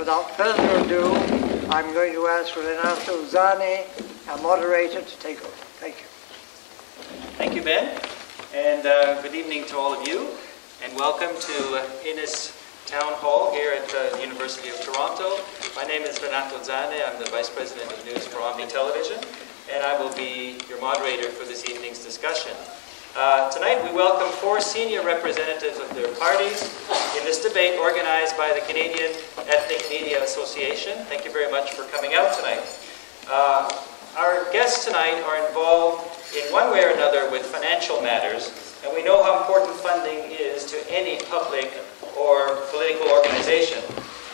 without further ado, I'm going to ask Renato Zani, our moderator, to take over. Thank you. Thank you, Ben, and good evening to all of you, and welcome to Innis Town Hall here at the University of Toronto. My name is Renato Zani. I'm the Vice President of News for Omni Television, and I will be your moderator for this evening's discussion. Tonight we welcome 4 senior representatives of their parties in this debate organized by the Canadian Ethnic Media Association. Thank you very much for coming out tonight. Our guests tonight are involved in one way or another with financial matters, and we know how important funding is to any public or political organization.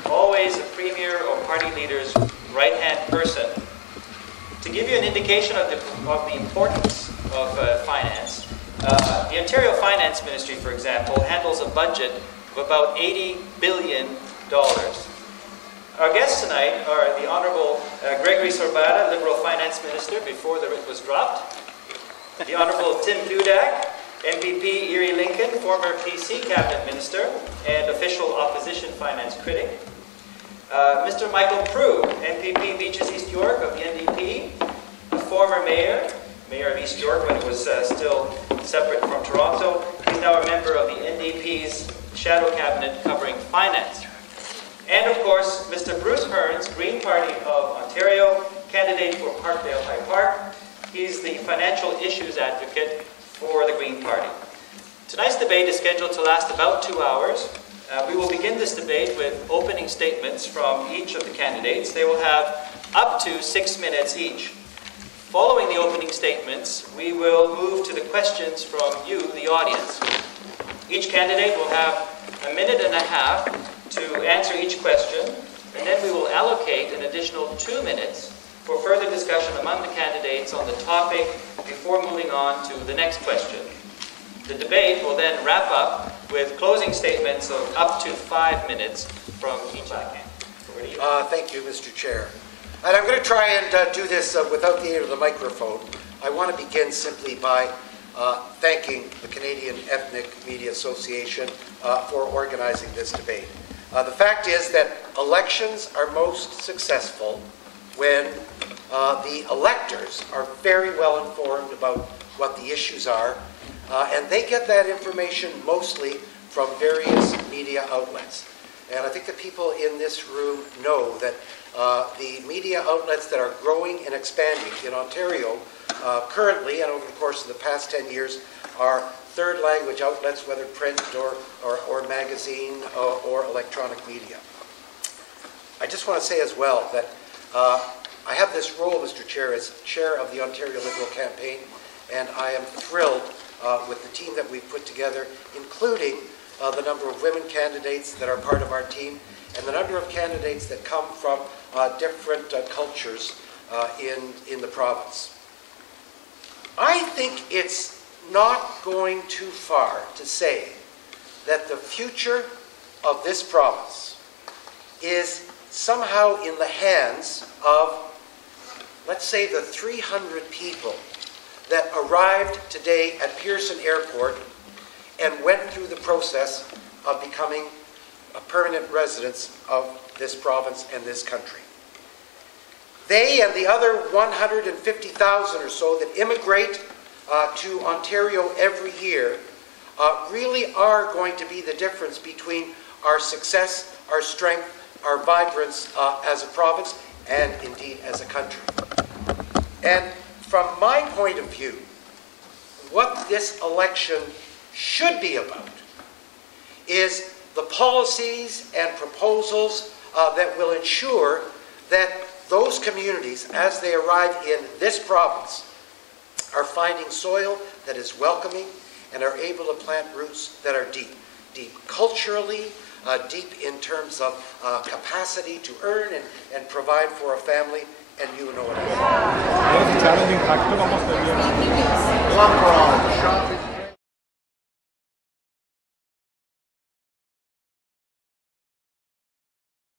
Always a premier or party leader's right-hand person. To give you an indication of the importance of finance, the Ontario Finance Ministry, for example, handles a budget of about $80 billion. Our guests tonight are the Honourable Gregory Sorbara, Liberal Finance Minister, before the writ was dropped. The Honourable Tim Dudak, MPP Erie Lincoln, former PC Cabinet Minister and official opposition finance critic. Mr. Michael Prue, MPP Beaches East York of the NDP, a former mayor of East York when it was still separate from Toronto. He's now a member of the NDP's shadow cabinet covering finance. And of course, Mr. Bruce Hearns, Green Party of Ontario, candidate for Parkdale High Park. He's the financial issues advocate for the Green Party. Tonight's debate is scheduled to last about 2 hours. We will begin this debate with opening statements from each of the candidates. They will have up to 6 minutes each. Following the opening statements, we will move to the questions from you, the audience. Each candidate will have a minute and a half to answer each question, and then we will allocate an additional 2 minutes for further discussion among the candidates on the topic before moving on to the next question. The debate will then wrap up with closing statements of up to 5 minutes from each candidate. Thank you, Mr. Chair. And I'm going to try and do this without the aid of the microphone. I want to begin simply by thanking the Canadian Ethnic Media Association for organizing this debate. The fact is that elections are most successful when the electors are very well informed about what the issues are, and they get that information mostly from various media outlets. And I think the people in this room know that the media outlets that are growing and expanding in Ontario currently and over the course of the past 10 years are third language outlets, whether print or magazine or electronic media. I just want to say as well that I have this role, Mr. Chair, as chair of the Ontario Liberal campaign, and I am thrilled with the team that we've put together, including the number of women candidates that are part of our team, and the number of candidates that come from different cultures in the province. I think it's not going too far to say that the future of this province is somehow in the hands of, let's say, the 300 people that arrived today at Pearson Airport and went through the process of becoming permanent residents of this province and this country. They and the other 150,000 or so that immigrate to Ontario every year really are going to be the difference between our success, our strength, our vibrance as a province, and indeed as a country. And from my point of view, what this election should be about is the policies and proposals that will ensure that those communities, as they arrive in this province, are finding soil that is welcoming and are able to plant roots that are deep culturally, deep in terms of capacity to earn and provide for a family, and you know what I mean.